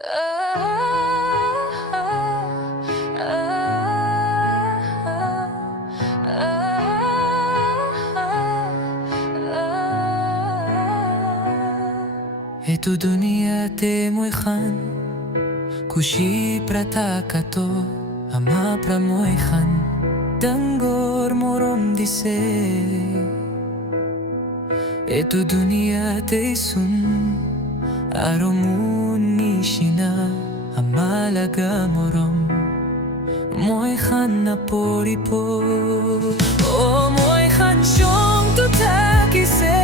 এতো দুনিয়াতে মই খান খুশি প্ৰাতাকাতো আমাৰ পৰা মই খান ডাঙৰ মৰম দিছে এতো দুনিয়াতে চোন আৰু মোৰ নিচিনা আমাৰ লাগা মৰম মই খান নপৰিব মই খান চংটো থাকিছে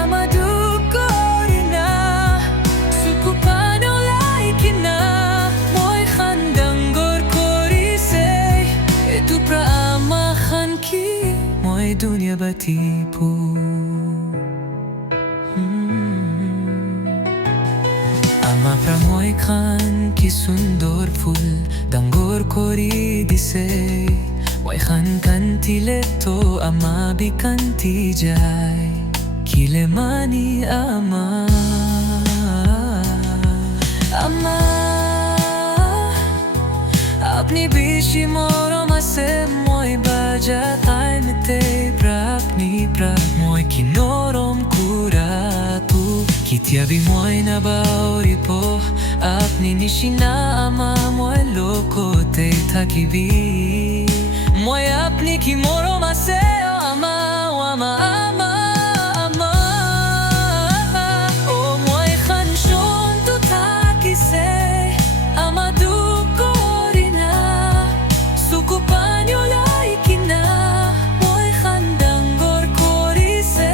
আমাৰ দুখৰ দিনা চকু পানী ওলাই কিনা মই খান ডাঙৰ কৰিছে এইটো পৰা আমাৰ খান কি মই দুনিয়া বাতিব আমাৰ পৰা মই খান কি সুন্দৰ ফুল ডাঙৰ কৰি দিছে মই খান কান্দিলে তো আমাৰ বিকান্তি যায় কিলে মানি আপনি বেশি মৰম আছে মই বাজা টাইমতে আপনি মই কি নৰম কৰাটো কেতিয়াবি মই নাবাৰিব আপনি নিচিনা আমাৰ মই লগতে থাকিবি মই আপনি কি মৰম আছে মই খান চনটো থাকিছে আমাৰ দুখৰ দিনা চকু পানী ওলাই কিনা মই খান ডাঙৰ কৰিছে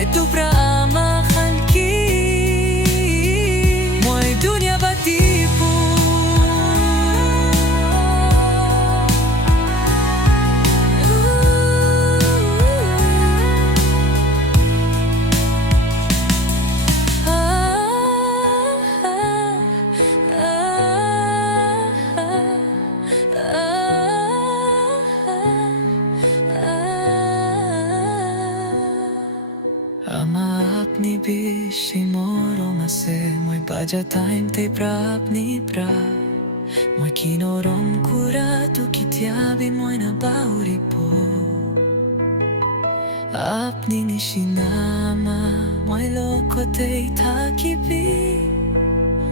এইটো পৰা আমাৰ খান কি মই দুনিয়া বাতিব আমাৰ আপনি বেশি মৰম আছে মই বাজা টাইমতে আপনি মই কি নৰম কৰাটো কেতিয়াবি মই নাবাৰিব আপনি নিচিনা মই লগতে থাকিবি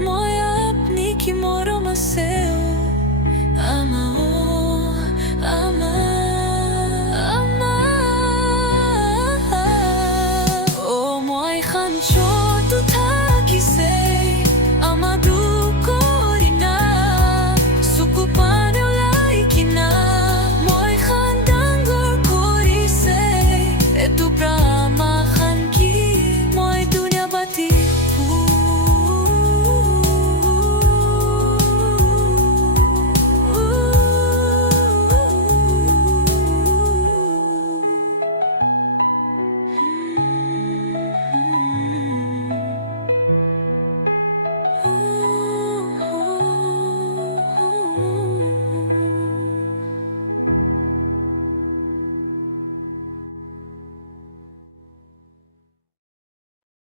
মই আপনি কি মৰম আছে মই খান চনটো থাকিছে আমাৰ দুখৰ দিনা চকু পানী ওলাই কিনা মই খান ডাঙৰ কৰিছে এইটো পৰা